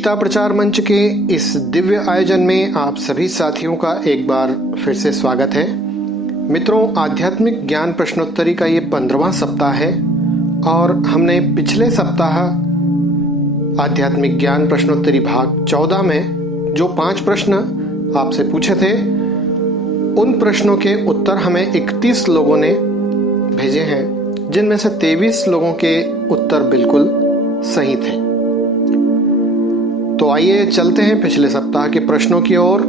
गीता प्रचार मंच के इस दिव्य आयोजन में आप सभी साथियों का एक बार फिर से स्वागत है। मित्रों, आध्यात्मिक ज्ञान प्रश्नोत्तरी का ये 15वां सप्ताह है और हमने पिछले सप्ताह आध्यात्मिक ज्ञान प्रश्नोत्तरी भाग 14 में जो 5 प्रश्न आपसे पूछे थे, उन प्रश्नों के उत्तर हमें 31 लोगों ने भेजे हैं, जिनमें से 23 लोगों के उत्तर बिल्कुल सही थे। तो आइए चलते हैं पिछले सप्ताह के प्रश्नों की ओर।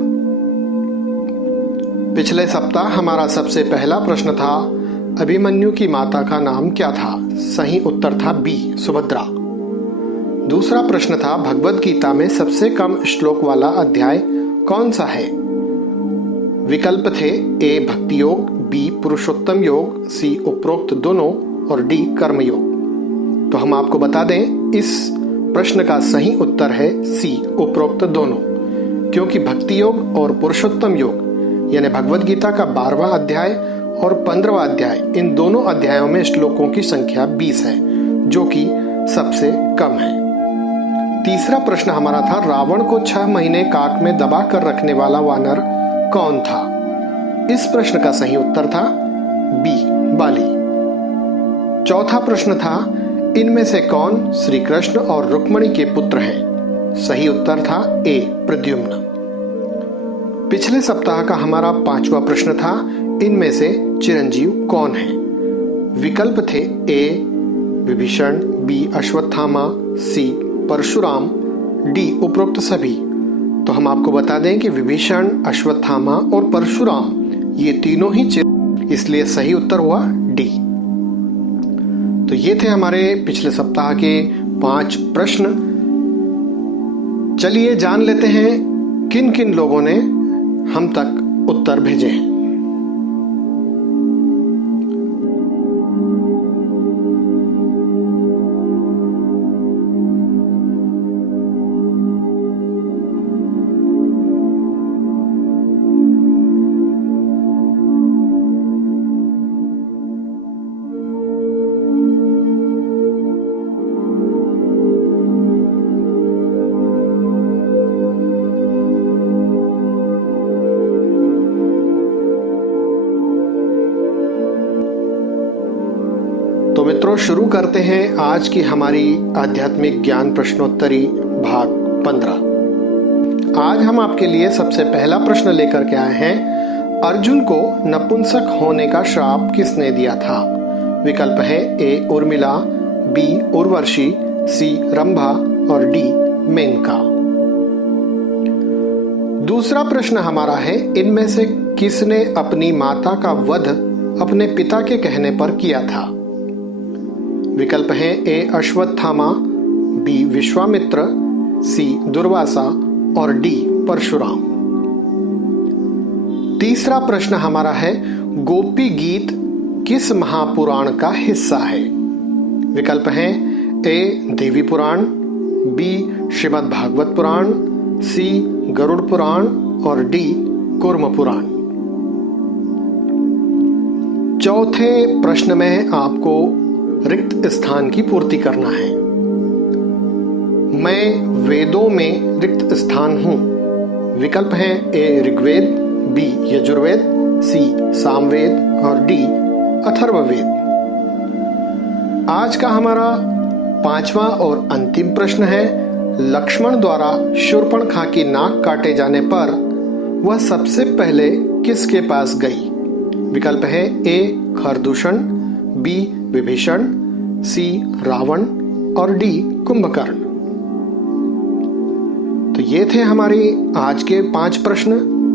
पिछले सप्ताह हमारा सबसे पहला प्रश्न था, अभिमन्यु की माता का नाम क्या था? सही उत्तर था बी, सुभद्रा। दूसरा प्रश्न था, भगवद गीता में सबसे कम श्लोक वाला अध्याय कौन सा है? विकल्प थे ए भक्ति योग, बी पुरुषोत्तम योग, सी उपरोक्त दोनों और डी कर्म योग। तो हम आपको बता दें, इस प्रश्न का सही उत्तर है सी, उपरोक्त दोनों, क्योंकि भक्ति योग और पुरुषोत्तम योग यानी भगवद गीता का 12वां अध्याय और 15वां अध्याय, इन दोनों अध्यायों में श्लोकों की संख्या 20 है, जो कि सबसे कम है। तीसरा प्रश्न हमारा था, रावण को 6 महीने काक में दबा कर रखने वाला वानर कौन था? इस प्रश्न का सही उत्तर था बी, बाली। चौथा प्रश्न था, इनमें से कौन श्री कृष्ण और रुक्मिणी के पुत्र हैं? सही उत्तर था ए, प्रद्युम्न। पिछले सप्ताह का हमारा 5वां प्रश्न था, इनमें से चिरंजीव कौन है? विकल्प थे ए विभीषण, बी अश्वत्थामा, सी परशुराम, डी उपरोक्त सभी। तो हम आपको बता दें कि विभीषण, अश्वत्थामा और परशुराम ये तीनों ही इसलिए सही उत्तर हुआ डी। तो ये थे हमारे पिछले सप्ताह के 5 प्रश्न। चलिए जान लेते हैं किन किन लोगों ने हम तक उत्तर भेजे हैं। तो मित्रों, शुरू करते हैं आज की हमारी आध्यात्मिक ज्ञान प्रश्नोत्तरी भाग 15। आज हम आपके लिए सबसे पहला प्रश्न लेकर के आए हैं, अर्जुन को नपुंसक होने का श्राप किसने दिया था? विकल्प है ए उर्मिला, बी उर्वशी, सी रंभा और डी मेनका। दूसरा प्रश्न हमारा है, इनमें से किसने अपनी माता का वध अपने पिता के कहने पर किया था? विकल्प है ए अश्वत्थामा, बी विश्वामित्र, सी दुर्वासा और डी परशुराम। तीसरा प्रश्न हमारा है, गोपी गीत किस महापुराण का हिस्सा है? विकल्प है ए देवी पुराण, बी श्रीमद् भागवत पुराण, सी गरुड़ पुराण और डी कूर्म पुराण। चौथे प्रश्न में आपको रिक्त स्थान की पूर्ति करना है। मैं वेदों में रिक्त स्थान हूं। विकल्प है ए ऋग्वेद, बी यजुर्वेद, सी सामवेद और डी अथर्ववेद। आज का हमारा 5वां और अंतिम प्रश्न है, लक्ष्मण द्वारा शूर्पणखा की नाक काटे जाने पर वह सबसे पहले किसके पास गई? विकल्प है ए खरदूषण, बी विभीषण, सी रावण और डी कुंभकर्ण। तो ये थे हमारे आज के 5 प्रश्न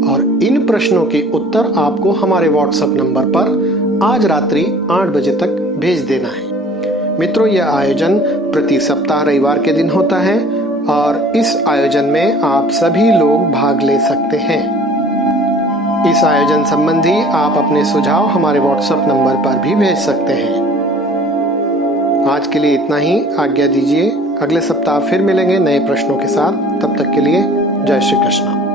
और इन प्रश्नों के उत्तर आपको हमारे व्हाट्सएप नंबर पर आज रात्रि 8 बजे तक भेज देना है। मित्रों, यह आयोजन प्रति सप्ताह रविवार के दिन होता है और इस आयोजन में आप सभी लोग भाग ले सकते हैं। इस आयोजन संबंधी आप अपने सुझाव हमारे व्हाट्सएप नंबर पर भी भेज सकते हैं। आज के लिए इतना ही, आज्ञा दीजिए। अगले सप्ताह फिर मिलेंगे नए प्रश्नों के साथ। तब तक के लिए जय श्री कृष्ण।